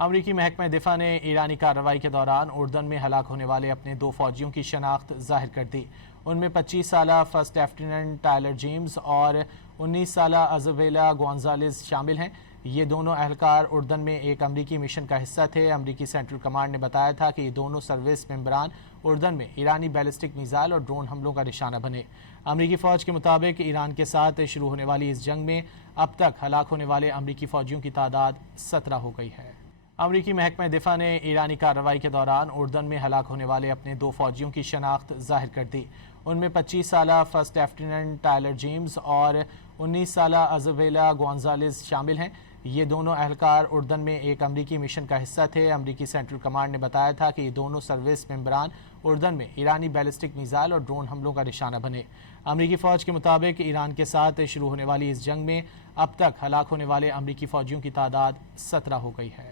امریکی محکمہ دفاع نے ایرانی کارروائی کے دوران اردن میں ہلاک ہونے والے اپنے 2 فوجیوں کی شناخت ظاہر کر دی۔ ان میں 25 سالہ فرسٹ لیفٹیننٹ ٹائلر جیمز اور 19 سالہ ازابیلا گونزالز شامل ہیں۔ یہ دونوں اہلکار اردن میں ایک امریکی مشن کا حصہ تھے۔ امریکی سینٹرل کمانڈ نے بتایا تھا کہ یہ دونوں سروس ممبران اردن میں ایرانی بیلسٹک میزائل اور ڈرون حملوں کا نشانہ بنے۔ امریکی فوج کے مطابق ایران کے ساتھ شروع ہونے والی اس جنگ میں اب تک ہلاک ہونے والے امریکی فوجیوں کی تعداد 17 ہو گئی ہے۔ امریکی محکمہ دفاع نے ایرانی کارروائی کے دوران اردن میں ہلاک ہونے والے اپنے 2 فوجیوں کی شناخت ظاہر کر دی۔ ان میں 25 سالہ فرسٹ لیفٹیننٹ ٹائلر جیمز اور 19 سالہ ازابیلا گونزالز شامل ہیں۔ یہ دونوں اہلکار اردن میں ایک امریکی مشن کا حصہ تھے۔ امریکی سینٹرل کمانڈ نے بتایا تھا کہ یہ دونوں سروس ممبران اردن میں ایرانی بیلسٹک میزائل اور ڈرون حملوں کا نشانہ بنے۔ امریکی فوج کے مطابق ایران کے ساتھ شروع ہونے والی اس جنگ میں اب تک ہلاک ہونے والے امریکی فوجیوں کی تعداد 17 ہو گئی ہے۔